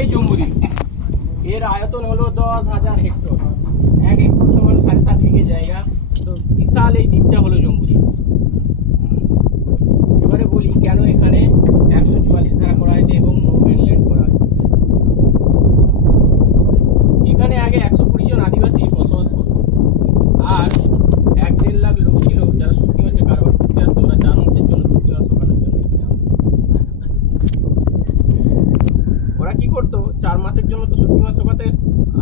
এই জমুরি এর আয়তন হলো দশ হাজার হেক্টর। এক হেক্টর সমান সাড়ে সাত বিঘে জায়গা। তো বিশাল এই দ্বীপটা হলো জম্বুরি এবারে বলি কেন এখানে একশো চুয়াল্লিশ ধারা করা হয়েছে এবং নো ল্যান্ড করা হয়েছে এখানে আগে একশো কুড়ি জন আদিবাসী বসবাস করত আর এক দেড় লাখ লোক ছিল যারা শুটকি মাছের কারবার করতে আসতো ওরা চার মাসের জন্য শুটকি মাছ শোকানোর জন্য এখানে আসতো। ওরা কি করতো? চার মাসের জন্য তো শুটকি মাছ শোকাতে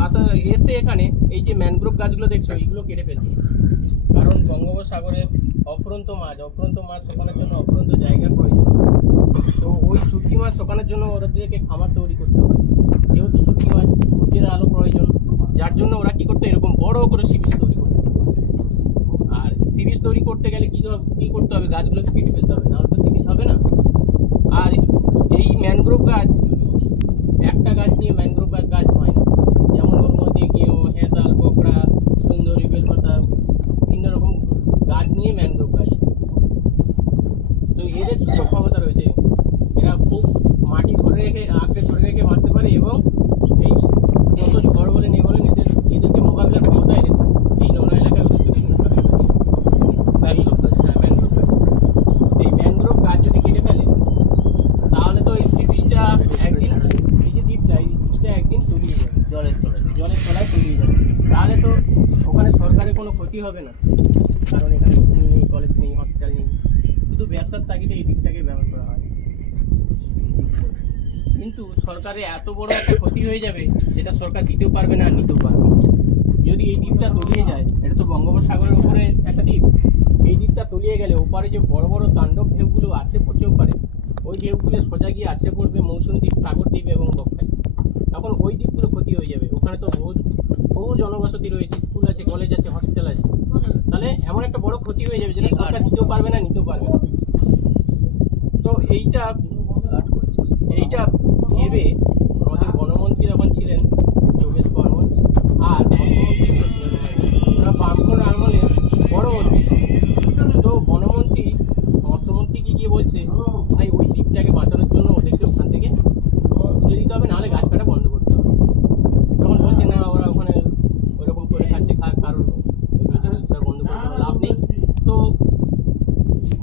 আসা এসে এখানে এই যে ম্যানগ্রোভ গাছগুলো দেখছ এইগুলো কেটে ফেলতো কারণ বঙ্গোপসাগরের অফুরন্ত মাছ অফুরন্ত মাছ শোকানোর জন্য অফুরন্ত জায়গার প্রয়োজন। তো ওই শুটকি মাছ শোকানোর জন্য ওদেরকে খামার তৈরি করতে হয়। যেহেতু শুটকি মাছ সূর্যের আলো প্রয়োজন যার জন্য ওরা কি করতো? এরকম বড় করে সিরিজ তৈরি করতো। আর সিরিজ তৈরি করতে গেলে কি কি করতে হবে? গাছগুলোকে কেটে ফেলতে হবে নাহলে তো সিরিজ হবে না আর এই ম্যানগ্রোভ গাছ একটা গাছ নিয়ে ম্যানগ্রোভ গাছ গাছ হয় না যেমন ওর মধ্যে গিয়েও হেঁতাল বকরা সুন্দরী বেলপাতা বিভিন্ন রকম গাছ নিয়ে ম্যানগ্রোভ গাছ তো এদের ছোট ক্ষমতা রয়েছে? এরা খুব মাটি ধরে রেখে আঁকড়ে ধরে রেখে বাঁচতে পারে এবং এই যত ঝড় বলেন এ বলেন এদের এদেরকে মোকাবিলার ক্ষমতা এদের থাকে। এই নোনা এলাকায় ওদেরকে বিভিন্ন কারণে হ্যাঁ ম্যানগ্রোভ গাছ এই ম্যানগ্রোভ গাছ যদি কেটে ফেলে তাহলে তো এই সিরিজটা একদিন এই যে দ্বীপটা এই সিরিজটা একদিন তলিয়ে যাবে। জলের তলায়। জলের তলায় তলিয়ে যাবে। তাহলে তো ওখানে সরকারের কোনো ক্ষতি হবে না কারণ এখানে স্কুল নেই কলেজ নেই হসপিটাল নেই শুধু ব্যবসার তাগিদে এই দ্বীপটাকে ব্যবহার করা হয়। কিন্তু সরকারের এত বড় একটা ক্ষতি হয়ে যাবে যেটা সরকার দিতেও পারবে না নিতেও পারবে যদি এই দ্বীপটা তলিয়ে যায়, এটা তো বঙ্গোপসাগরের উপরে একটা দ্বীপ, এই দ্বীপটা তলিয়ে গেলে ওপারে যে বড় বড় তাণ্ডব ঢেউগুলো আছে পড়ছেও পারে। ওই ঢেউগুলো সোজা গিয়ে আছে পড়বে মৌসুমী দ্বীপ, সাগর দ্বীপ এবং বকখালি। তখন ওই দ্বীপগুলো ক্ষতি হয়ে যাবে। ওখানে তো বহু বহু জনবসতি রয়েছে, স্কুল আছে, কলেজ আছে, হসপিটাল আছে। তাহলে এমন একটা বড় ক্ষতি হয়ে যাবে যেটা সরকার দিতেও পারবে না, নিতেও পারবে না। এইটা এইটা ভেবে আমাদের বনমন্ত্রী যখন ছিলেন যোগেশ বর্মন আর অর্থমন্ত্রী ছিল কিরণ বেনার্জি। ওরা বামফ্রন্ট আমলের বড় মন্ত্রী ছিল। তো বনমন্ত্রী অর্থমন্ত্রীকে গিয়ে বলছে ভাই ওই দ্বীপটাকে বাঁচানোর জন্য ওদেরকে ওখান থেকে তুলে দিতে হবে নাহলে গাছ কাটা বন্ধ করতে হবে তখন বলছে না ওরা ওখানে ওইরকম করে খাচ্ছে খাক কারণ এগুলো তো স্যার বন্ধ করতে হবে, লাভ নেই তো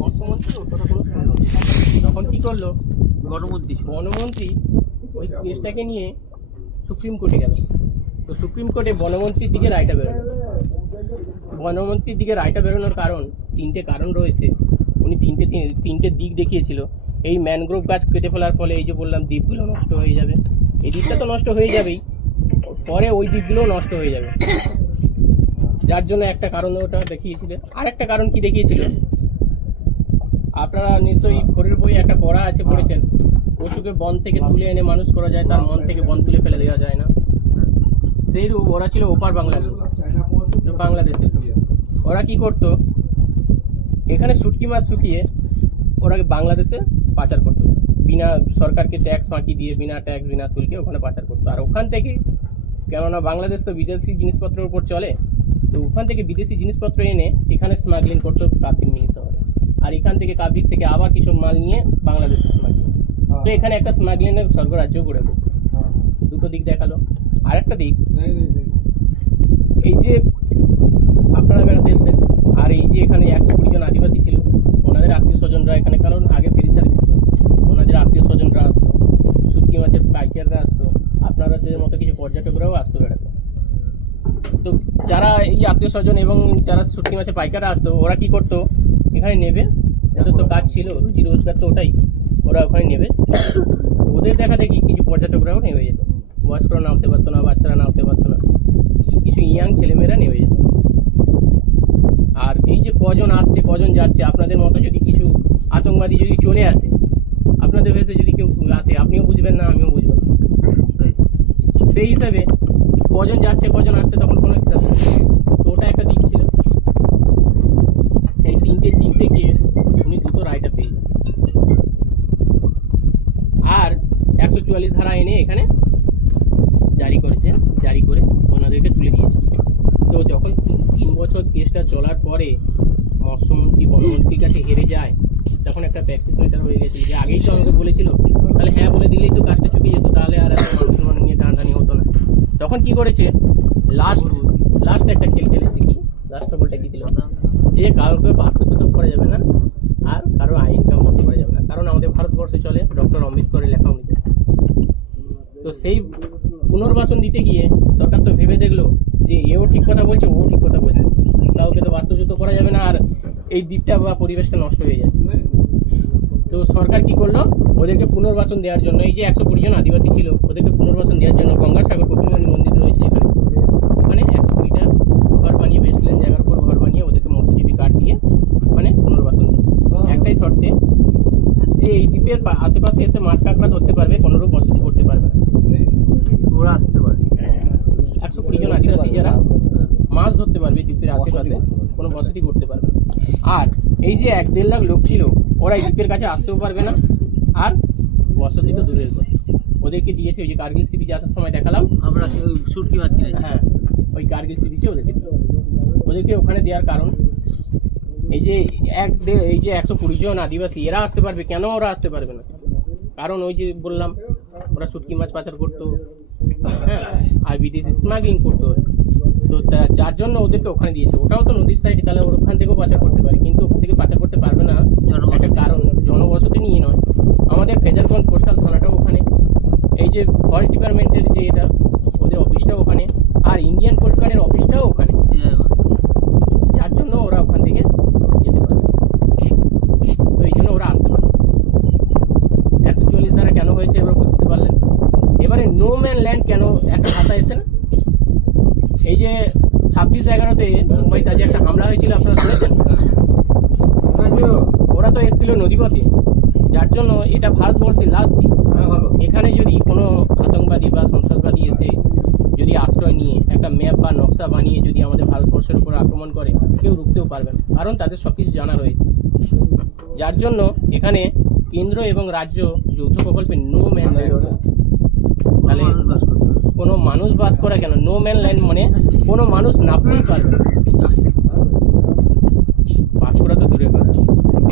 অর্থমন্ত্রী ওর কথা কোনো শুনলো না। তখন কি করল গণমন্ত্রী। বনমন্ত্রী ওই কেসটাকে নিয়ে সুপ্রিম কোর্টে গেল। তো সুপ্রিম কোর্টে বনমন্ত্রীর দিকে রায়টা বেরোলো। বনমন্ত্রীর দিকে রায়টা বেরোনোর কারণ তিনটে কারণ রয়েছে। উনি তিনটে তিন- তিনটে দিক দেখিয়েছিল। এই ম্যানগ্রোভ গাছ কেটে ফেলার ফলে এই যে বললাম দ্বীপগুলো নষ্ট হয়ে যাবে। এই দ্বীপটা তো নষ্ট হয়ে যাবেই। পরে ওই দ্বীপগুলোও নষ্ট হয়ে যাবে। যার জন্য একটা কারণ ওটা দেখিয়েছিল। আর একটা কারণ কি দেখিয়েছিল? আপনারা নিশ্চয়ই ভোরের বই একটা পড়া আছে পড়েছেন। পশুকে বন থেকে তুলে এনে মানুষ করা যায় তার মন থেকে বন তুলে ফেলে দেওয়া যায় না। সেইরূপ ওরা ছিল ওপার বাংলার বাংলাদেশের। ওরা কি করতো? এখানে শুটকি মাছ শুকিয়ে ওরা বাংলাদেশে পাচার করতো। বিনা সরকারকে ট্যাক্স ফাঁকি দিয়ে বিনা ট্যাক্স বিনা শুল্কে ওখানে পাচার করতো। আর ওখান থেকে কেননা বাংলাদেশ তো বিদেশি জিনিসপত্রের উপর চলে তো ওখান থেকে বিদেশি জিনিসপত্র এনে এখানে স্মাগলিং করতো কার্তিক মিনি শহরে আর এখান থেকে কার্তিক থেকে আবার কিছু মাল নিয়ে বাংলাদেশে স্মাগলিং তো এখানে একটা স্মাগলিংয়ের স্বর্গরাজ্য গড়ে উঠেছে। দুটো দিক দেখাল। আর একটা দিক এই যে আপনারা বেড়াতে এসছেন আর এই যে এখানে একশো কুড়ি জন আদিবাসী ছিল ওনাদের আত্মীয় স্বজনরা এখানে কারণ আগে ফেরি সার্ভিস ছিল ওনাদের আত্মীয় স্বজনরা আসতো শুটকি মাছের পাইকাররা আসতো আপনাদের মতো কিছু পর্যটকরাও আসতো বেড়াতে। তো যারা এই আত্মীয় স্বজন এবং যারা শুটকি মাছের পাইকাররা আসতো ওরা কি করতো এখানে নেবে, ওদের তো কাজ ছিল, রুজি রোজগার তো ওটাই, ওরা ওখানে নেবে। ওদের দেখা দেখি, কিছু পর্যটকরাও নেমে যেত। বয়স্করা নামতে পারতো না, বাচ্চারা নামতে পারতো না। কিছু ইয়াং ছেলেমেয়েরা নেমে যেত। আর এই যে কজন আসছে, কজন যাচ্ছে, আপনাদের মতো যদি কিছু আতঙ্কবাদী যদি চলে আসে, আপনাদের ভেসে যদি কেউ আসে, আপনিও বুঝবেন না, আমিও বুঝব না। সেই হিসাবে কজন যাচ্ছে, কজন আসছে, তখন কোনো হিসাব। তো ওটা একটা দিক ছিল। এই তিনটে দিক দেখিয়ে উনি দুটো রায়টা পেয়ে আর একশো চুয়াল্লিশ ধারা এনে এখানে জারি করেছেন জারি করে ওনাদেরকে তুলে দিয়েছেন তো যখন তিন- বছর কেসটা চলার পরে মৎস্যমন্ত্রী, বনমন্ত্রীর কাছে হেরে যায়, তখন একটা প্র্যাকটিস ম্যাটার হয়ে গেছে যে আগেই তো আমাকে বলেছিল, তাহলে হ্যাঁ বলে দিলেই তো কাজটা চুকে যেত, তাহলে আর এত না। তখন কি করেছে? লাস্ট লাস্ট একটা খেল খেলেছে কি? লাস্ট বলটা কি দিল যে কাউকে বাস্তুচ্যুত করা যাবে না, আর কারও আইন কাম বন্ধ করা যাবে না। কারণ আমাদের ভারতবর্ষে চলে ডক্টর অম্বেদকরের লেখা অনুযায়ী। তো সেই পুনর্বাসন দিতে গিয়ে সরকার তো ভেবে দেখল যে এও ঠিক কথা বলছে, ও ঠিক কথা বলছে। কাউকে তো বাস্তুচ্যুত করা যাবে না, আর এই দ্বীপটা বা পরিবেশটা নষ্ট হয়ে যাচ্ছে। তো সরকার কি করল? ওদেরকে পুনর্বাসন দেওয়ার জন্য, এই যে একশো কুড়ি জন আদিবাসী ছিল, ওদেরকে পুনর্বাসন দেওয়ার জন্য গঙ্গাসাগর কপিমণি মন্দির রয়েছে এখানে ওখানে একশো কুড়িটা ঘর বানিয়ে বেসলেন জায়গার উপর ঘর বানিয়ে ওদেরকে মৎস্যজীবী কার্ড দিয়ে ওখানে পুনর্বাসন দেয় একটাই শর্তে যে এই দ্বীপের পা- আশেপাশে এসে মাছ কাঁকড়া ধরতে পারবে কোনোরূপ বসতি করতে পারবে না ওরা আসতে পারে। একশো কুড়ি জন আদিবাসী যারা মাছ ধরতে পারবে দ্বীপের আশেপাশে কোনো বসতি করতে পারবে আর এই যে এক দেড় লাখ লোক ছিল ওরা দ্বীপের কাছে আসতেও পারবে না। আর বসতি তো দূরের কথা। ওদেরকে দিয়েছে ওই যে কার্গিল সি বিচে আসার সময় দেখালাম। আমরা সুটকি মাছ কিনেছি। হ্যাঁ ওই কার্গিল সি বিচে ওদেরকে ওদেরকে ওখানে দেওয়ার কারণ এই যে এক এই যে একশো কুড়ি জন আদিবাসী এরা আসতে পারবে কেন ওরা আসতে পারবে না? কারণ ওই যে বললাম ওরা শুটকি মাছ পাচার করতো হ্যাঁ আর বিদেশি স্মাগলিং করতো। তো যার জন্য ওদেরকে ওখানে দিয়েছে। ওটাও তো নদীর সাইডে তাহলে ওর ওখান থেকেও পাচার করতে পারে। কিন্তু ওখান থেকে পাচার করতে পারবে না। একটা কারণ জনবসতি নিয়ে নয়। আমাদের ফেজারগঞ্জ পোস্টাল থানাটাও ওখানে। এই যে ফরেস্ট ডিপার্টমেন্টের যে এটা ওদের অফিসটাও ওখানে। আর ইন্ডিয়ান কোস্ট গার্ডের অফিসটাও ওখানে। যার জন্য ওরা ওখান থেকে যেতে পারে তো এই জন্য ওরা আসতে পারে একশো চল্লিশ ধারা কেন হয়েছে এবার বুঝতে পারলেন এবারে নো ম্যান ল্যান্ড কেন একটা ভাষা এসছে না? এই যে ছাব্বিশ এগারোতে মুম্বাই তাজে একটা হামলা হয়েছিল, আপনারা শুনেছেন? ওরা তো এসেছিল নদীপথে। যার জন্য এটা ভারতবর্ষের লাস্ট এখানে যদি কোনো আতঙ্কবাদী বা সন্ত্রাসবাদী এসে যদি আশ্রয় নিয়ে একটা ম্যাপ বা নকশা বানিয়ে যদি আমাদের ভারতবর্ষের উপর আক্রমণ করে, কেউ রুখতেও পারবে না। কারণ তাদের সব কিছু জানা রয়েছে। যার জন্য এখানে কেন্দ্র এবং রাজ্য যৌথ প্রকল্পে নো ম্যান তাহলে কোনো মানুষ বাস করা কেন? নো ম্যান লাইন মানে কোনো মানুষ নামতেই পারবে না। বাস করা তো দূরে কথা।